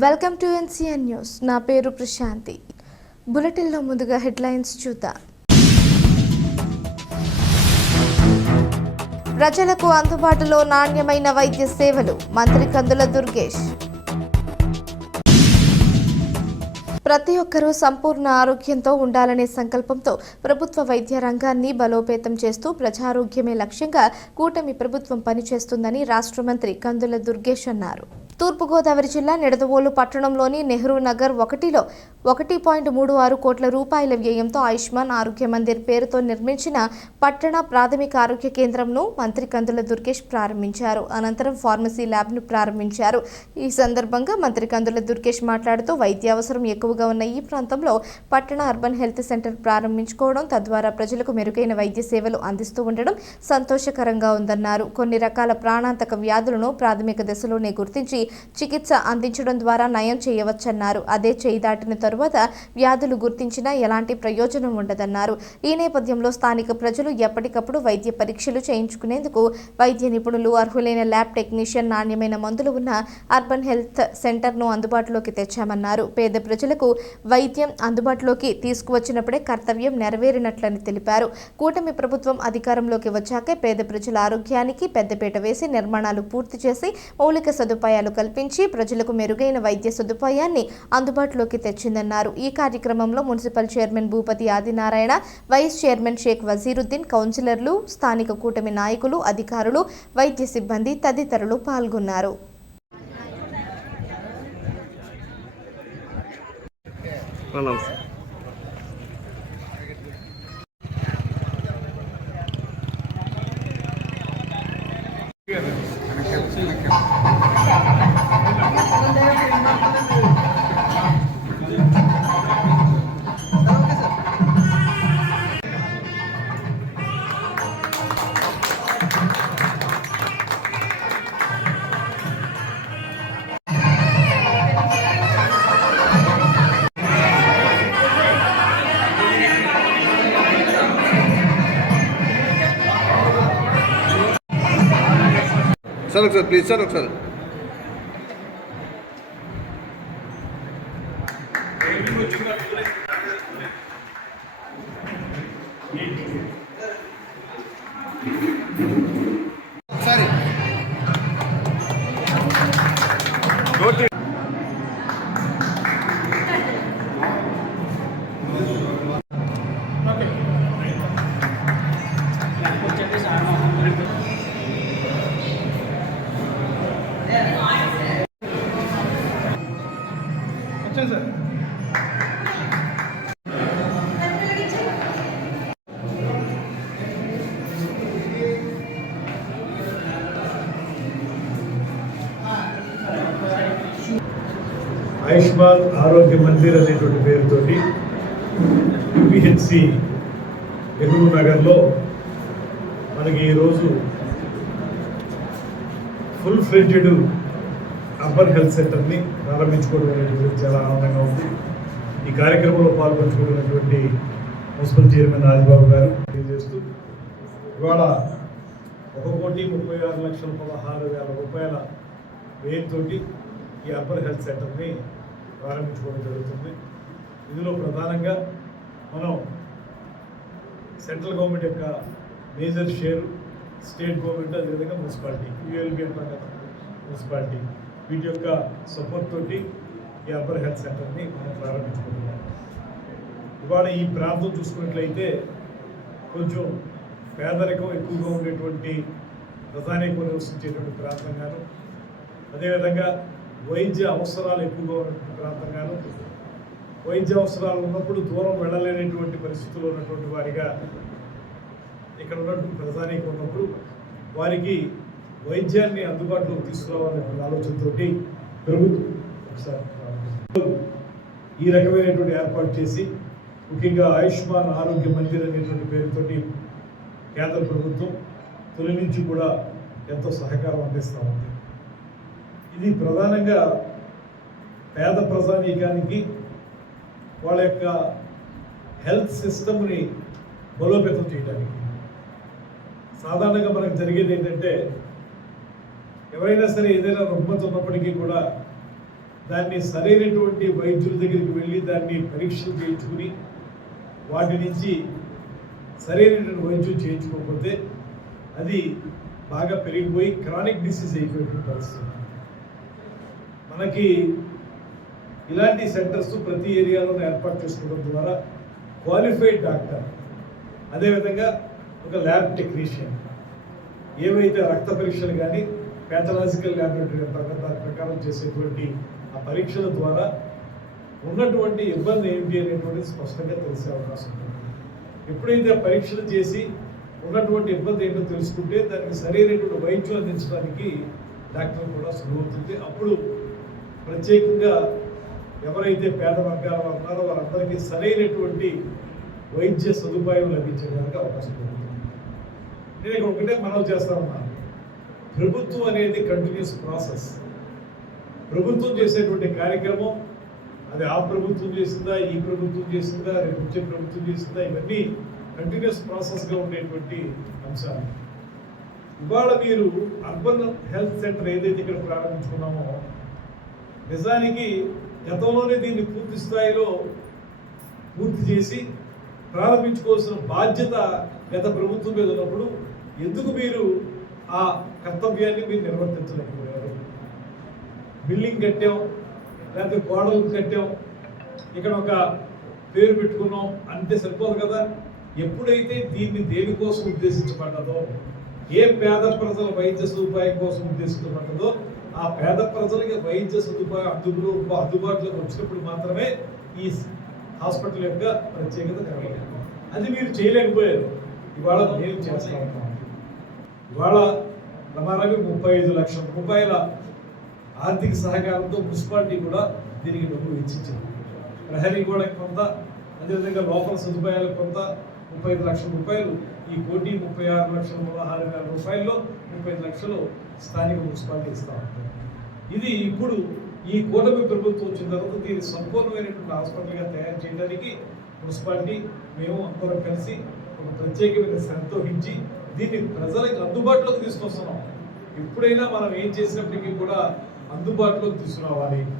Welcome to NCN news. నా పేరు ప్రశాంతి. బులెటిన్లో ముందుగా హెడ్లైన్స్ చూద్దాం. ప్రజలకు అందుబాటులో నాణ్యమైన వైద్య సేవలు. మంత్రి కందుల దుర్గేష్. ప్రతి ఒక్కరూ సంపూర్ణ ఆరోగ్యంతో ఉండాలనే సంకల్పంతో ప్రభుత్వ వైద్య రంగాన్ని బలోపేతం చేస్తూ ప్రజారోగ్యమే లక్ష్యంగా కూటమి ప్రభుత్వం పనిచేస్తుందని రాష్ట్ర మంత్రి కందుల దుర్గేష్ అన్నారు. తూర్పుగోదావరి జిల్లా నిడదవోలు పట్టణంలోని నెహ్రూ నగర్ ఒకటిలో ఒకటి పాయింట్ మూడు ఆరు కోట్ల రూపాయల వ్యయంతో ఆయుష్మాన్ ఆరోగ్య మందిర్ పేరుతో నిర్మించిన పట్టణ ప్రాథమిక ఆరోగ్య కేంద్రంను మంత్రి కందుల దుర్గేష్ ప్రారంభించారు. అనంతరం ఫార్మసీ ల్యాబ్ను ప్రారంభించారు. ఈ సందర్భంగా మంత్రి కందుల దుర్గేష్ మాట్లాడుతూ వైద్య అవసరం ఎక్కువగా ఉన్న ఈ ప్రాంతంలో పట్టణ అర్బన్ హెల్త్ సెంటర్ ప్రారంభించుకోవడం తద్వారా ప్రజలకు మెరుగైన వైద్య సేవలు అందిస్తూ ఉండడం సంతోషకరంగా ఉందన్నారు. కొన్ని రకాల ప్రాణాంతక వ్యాధులను ప్రాథమిక దశలోనే గుర్తించి చికిత్స అందించడం ద్వారా నయం చేయవచ్చన్నారు. అదే చేయి దాటిన తరువాత వ్యాధులు గుర్తించినా ఎలాంటి ప్రయోజనం ఉండదన్నారు. ఈ నేపథ్యంలో స్థానిక ప్రజలు ఎప్పటికప్పుడు వైద్య పరీక్షలు చేయించుకునేందుకు వైద్య నిపుణులు అర్హులైన ల్యాబ్ టెక్నీషియన్ నాణ్యమైన మందులు ఉన్న అర్బన్ హెల్త్ సెంటర్ను అందుబాటులోకి తెచ్చామన్నారు. పేద ప్రజలకు వైద్యం అందుబాటులోకి తీసుకువచ్చినప్పుడే కర్తవ్యం నెరవేరినట్లని తెలిపారు. కూటమి ప్రభుత్వం అధికారంలోకి వచ్చాకే పేద ప్రజల ఆరోగ్యానికి పెద్దపీట వేసి నిర్మాణాలు పూర్తి చేసి మౌలిక సదుపాయాలు కల్పించి ప్రజలకు మెరుగైన వైద్య సదుపాయాన్ని అందుబాటులోకి తెచ్చిందన్నారు. ఈ కార్యక్రమంలో municipal chairman Bhupathi Adinarayana vice chairman Sheikh Vaziruddin కౌన్సిలర్లు స్థానిక కూటమి నాయకులు అధికారులు వైద్య సిబ్బంది తదితరులు పాల్గొన్నారు. నమస్తే. సార్ ఒకసారి ప్లీజ్ సార్ ఒకసారి సరే ఆయుష్మాన్ ఆరోగ్య మందిర్ అనేటువంటి పేరుతోటి యూపీహెచ్సి నెహ్రూ నగర్లో మనకి ఈరోజు ఫుల్ ఫ్లెడ్జెడ్ అర్బన్ హెల్త్ సెంటర్ని ప్రారంభించుకోవడం అనేటువంటి చాలా ఆనందంగా ఉంది. ఈ కార్యక్రమంలో పాల్పంచుకున్నటువంటి మున్సిపల్ చైర్మన్ రాజబాబు గారు తెలియజేస్తూ ఇవాళ ఒక కోటి ముప్పై ఆరు లక్షల పదహారు వేల రూపాయల వ్యయంతో ఈ అర్బన్ హెల్త్ సెంటర్ని ప్రారంభించుకోవడం జరుగుతుంది. ఇందులో ప్రధానంగా మనం సెంట్రల్ గవర్నమెంట్ యొక్క మేజర్ షేర్ స్టేట్ గవర్నమెంట్ అదేవిధంగా మున్సిపాలిటీ యూఎల్బి అంటాం కదా మున్సిపాలిటీ. వీటి యొక్క సపోర్ట్ తోటి ఈ అర్బన్ హెల్త్ సెంటర్ని మనం ప్రారంభించుకుంటున్నాం. ఇవాళ ఈ ప్రాంతం చూసుకున్నట్లయితే కొంచెం పేదరికం ఎక్కువగా ఉండేటువంటి ప్రధానికం నివసించేటువంటి ప్రాంతంగాను అదేవిధంగా వైద్య అవసరాలు ఎక్కువగా ఉన్నటువంటి ప్రాంతంగాను వైద్య అవసరాలు ఉన్నప్పుడు దూరం వెళ్ళలేనటువంటి పరిస్థితుల్లో ఉన్నటువంటి వారిగా ఇక్కడ ఉన్నటువంటి ప్రధానికి ఉన్నప్పుడు వారికి వైద్యాన్ని అందుబాటులోకి తీసుకురావాలనే ఆలోచనతోటి ప్రభుత్వం ఒకసారి ఈ రకమైనటువంటి ఏర్పాటు చేసి ముఖ్యంగా ఆయుష్మాన్ ఆరోగ్య మందిర్ అనేటువంటి పేరుతోటి కేంద్ర ప్రభుత్వం తొలి నుంచి కూడా ఎంతో సహకారం అందిస్తూ ఉంది. ఇది ప్రధానంగా పేద ప్రజానీకానికి వాళ్ళ యొక్క హెల్త్ సిస్టమ్ని బలోపేతం చేయడానికి. సాధారణంగా మనకు జరిగేది ఏంటంటే ఎవరైనా సరే ఏదైనా రుగ్మత ఉన్నప్పటికీ కూడా దాన్ని సరైనటువంటి వైద్యుల దగ్గరికి వెళ్ళి దాన్ని పరీక్షలు చేయించుకుని వాటి నుంచి సరైనటువంటి వైద్యం చేయించుకోకపోతే అది బాగా పెరిగిపోయి క్రానిక్ డిసీజ్ అయిపోయేటువంటి పరిస్థితి. మనకి ఇలాంటి సెంటర్స్ ప్రతి ఏరియాలో ఏర్పాటు చేసుకోవడం ద్వారా క్వాలిఫైడ్ డాక్టర్ అదేవిధంగా ఒక ల్యాబ్ టెక్నీషియన్ ఏవైతే రక్త పరీక్షలు కానీ ప్యాథలాజికల్ ల్యాబొరేటరీ దాని ప్రకారం చేసేటువంటి ఆ పరీక్షల ద్వారా ఉన్నటువంటి ఇబ్బంది ఏమిటి అనేటువంటిది స్పష్టంగా తెలిసే అవకాశం ఉంది ఎప్పుడైతే ఆ పరీక్షలు చేసి ఉన్నటువంటి ఇబ్బంది ఏంటో తెలుసుకుంటే దానికి సరైనటువంటి వైద్యం అందించడానికి డాక్టర్ కూడా సులువవుతుంది అప్పుడు ప్రత్యేకంగా ఎవరైతే పేద వర్గాల వారు ఉన్నారో వారందరికీ సరైనటువంటి వైద్య సదుపాయం లభించడానికి అవకాశం ఉంటుంది నేను ఇక్కడ ఒకటే మనవి చేస్తా ఉన్నాను ప్రభుత్వం అనేది కంటిన్యూస్ ప్రాసెస్ ప్రభుత్వం చేసేటువంటి కార్యక్రమం అది ఆ ప్రభుత్వం చేసిందా ఈ ప్రభుత్వం చేసిందా రేపు వచ్చే ప్రభుత్వం చేసిందా ఇవన్నీ కంటిన్యూస్ ప్రాసెస్గా ఉండేటువంటి అంశాలు. ఇవాళ మీరు అర్బన్ హెల్త్ సెంటర్ ఏదైతే ఇక్కడ ప్రారంభించుకున్నామో నిజానికి గతంలోనే దీన్ని పూర్తి స్థాయిలో పూర్తి చేసి ప్రారంభించుకోవాల్సిన బాధ్యత గత ప్రభుత్వం మీద ఉన్నప్పుడు ఎందుకు మీరు ఆ కర్తవ్యాన్ని మీరు నిర్వర్తించలేకపోయారు? బిల్డింగ్ కట్టాం లేకపోతే గోడలు కట్టాం ఇక్కడ ఒక పేరు పెట్టుకున్నాం అంతే సరిపోదు కదా? ఎప్పుడైతే దీన్ని దేనికోసం ఉద్దేశించబడ్డదో ఏ పేద ప్రజల వైద్య సదుపాయం కోసం ఉద్దేశించబడ్డదో ఆ పేద ప్రజలకి వైద్య సదుపాయం అందుబాటులో అందుబాటులోకి వచ్చినప్పుడు మాత్రమే ఈ హాస్పిటల్ యొక్క ప్రత్యేకత కనబడింది. అది మీరు చేయలేకపోయారు. ఇవాళ మేము చేస్తా ఇవాళ రమారవి ముప్పై ఐదు లక్షల రూపాయల ఆర్థిక సహకారంతో మున్సిపాలిటీ కూడా దీనికి డబ్బులు వెచ్చించింది. ప్రహరీ కూడా కొంత అదేవిధంగా లోపల సదుపాయాలకు కొంత ముప్పై ఐదు లక్షల రూపాయలు ఈ కోటి ముప్పై ఆరు లక్షల పదహారు వేల రూపాయల్లో ముప్పై ఐదు లక్షలు స్థానిక మున్సిపాలిటీ ఇస్తా ఇది ఇప్పుడు ఈ కూటమి ప్రభుత్వం వచ్చిన తర్వాత దీన్ని సంపూర్ణమైనటువంటి హాస్పిటల్గా తయారు చేయడానికి మున్సిపాలిటీ మేము అందరం కలిసి ఒక ప్రత్యేకమైన శ్రద్ధ దీన్ని ప్రజలకు అందుబాటులోకి తీసుకొస్తున్నాం. ఎప్పుడైనా మనం ఏం చేసినప్పటికీ కూడా అందుబాటులోకి తీసుకురావాలి.